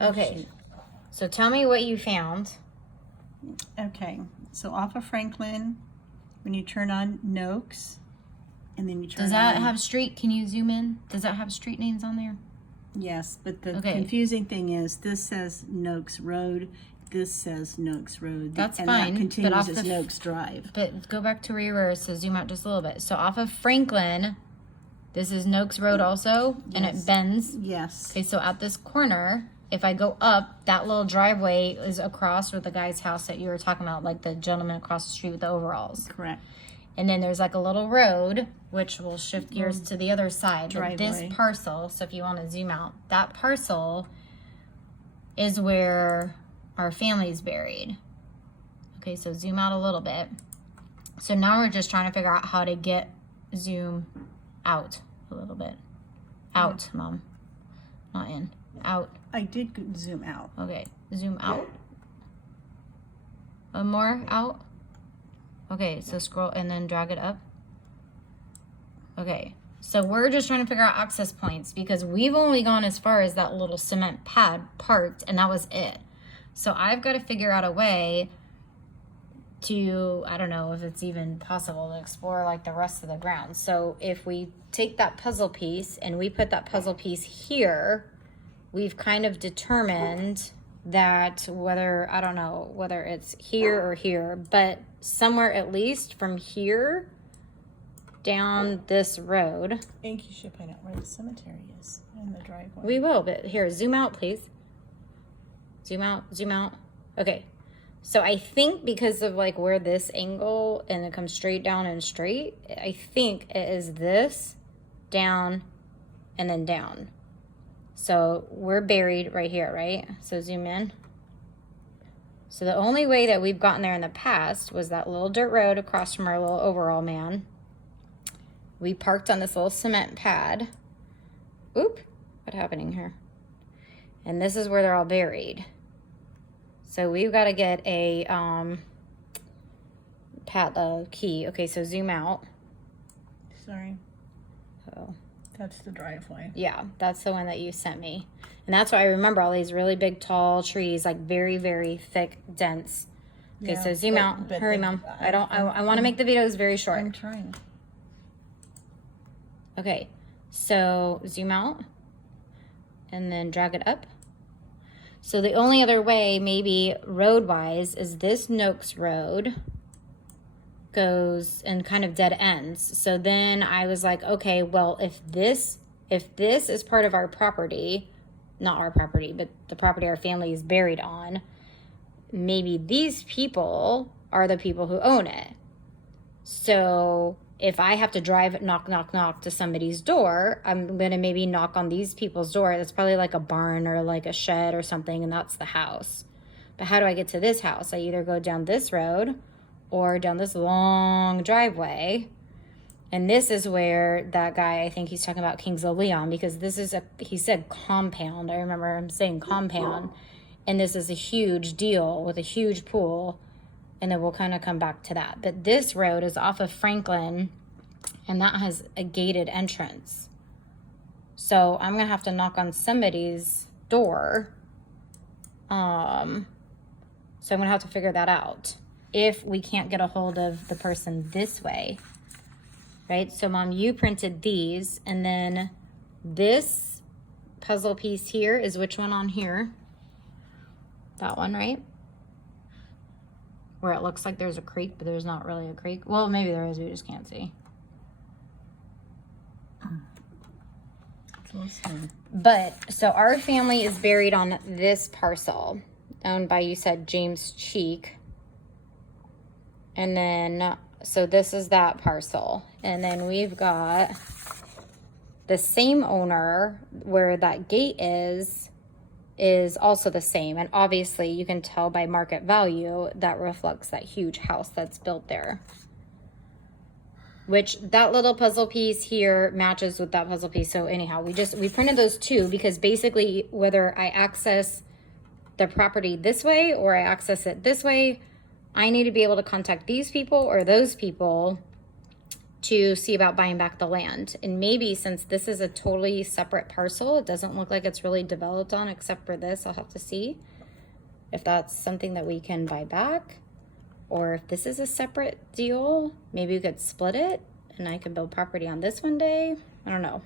Okay. So tell me what you found. Okay, so off of Franklin, when you turn on Noakes, and then you turn Does that on... have street? Can you zoom in? Does that have street names on there? Yes, but the Okay. confusing thing is this says Noakes Road, this says Noakes Road. That's and fine, that but continues off as the Noakes Drive. But go back to where you were, so zoom out just a little bit. So off of Franklin, this is Noakes Road also, and it Yes. bends. Yes. Okay, so at this corner, if I go up, that little driveway is across with the guy's house that you were talking about, like the gentleman across the street with the overalls. Correct. And then there's like a little road, which will shift gears to the other side. But this Driveway. parcel, so if you want to zoom out, that parcel is where our family's buried. Okay, so zoom out a little bit. So now we're just trying to figure out how to get zoom out a little bit. Out, Mom. Not in. Out. I did zoom out. Okay, zoom out. More out. Okay, so scroll and then drag it up. Okay, so we're just trying to figure out access points because we've only gone as far as that little cement pad part, and that was it. So I've got to figure out a way to, I don't know if it's even possible to explore like the rest of the ground. So if we take that puzzle piece and we put that puzzle piece here, we've kind of determined that whether, I don't know, whether it's here or here, but somewhere at least from here down this road. I think you should point out where the cemetery is in the driveway. We will, but here, zoom out, please. Zoom out, zoom out. Okay. So I think because of like where this angle and it comes straight down and straight, I think it is this, down, and then down. So we're buried right here, right? So zoom in. So the only way that we've gotten there in the past was that little dirt road across from our little overall man. We parked on this little cement pad. Oop, what's happening here? And this is where they're all buried. So we've got to get a key. Okay, so zoom out. Sorry. Oh. That's the driveway. Yeah, that's the one that you sent me. And that's why I remember all these really big, tall trees, like very, very thick, dense. Okay, Yeah, so zoom out. but Hurry, Mom. I want to make the videos very short. I'm trying. Okay, so zoom out and then drag it up. So the only other way, maybe road-wise, is this Noakes Road goes and kind of dead ends. So then I was like, okay, well, if this is part of our property, not our property, but the property our family is buried on, maybe these people are the people who own it. So if I have to drive knock, knock, knock to somebody's door, I'm going to maybe knock on these people's door. That's probably like a barn or like a shed or something, and that's the house. But how do I get to this house? I either go down this road or down this long driveway. And this is where that guy, I think he's talking about Kings of Leon, because this is he said compound. I remember him saying compound. And this is a huge deal with a huge pool. And then we'll kind of come back to that. But this road is off of Franklin, and that has a gated entrance. So I'm going to have to knock on somebody's door. So I'm going to have to figure that out if we can't get a hold of the person this way. Right? So, Mom, you printed these. And then this puzzle piece here is which one on here? That one, right? Where it looks like there's a creek, but there's not really a creek. Well, maybe there is, we just can't see. But, so our family is buried on this parcel, owned by, you said, James Cheek. And then, so this is that parcel. And then we've got the same owner where that gate is also the same. And obviously you can tell by market value that reflects that huge house that's built there. Which that little puzzle piece here matches with that puzzle piece. So anyhow, we printed those two because basically whether I access the property this way or I access it this way, I need to be able to contact these people or those people to see about buying back the land. And maybe since this is a totally separate parcel, it doesn't look like it's really developed on except for this. I'll have to see if that's something that we can buy back, or if this is a separate deal, maybe we could split it and I could build property on this one day. I don't know.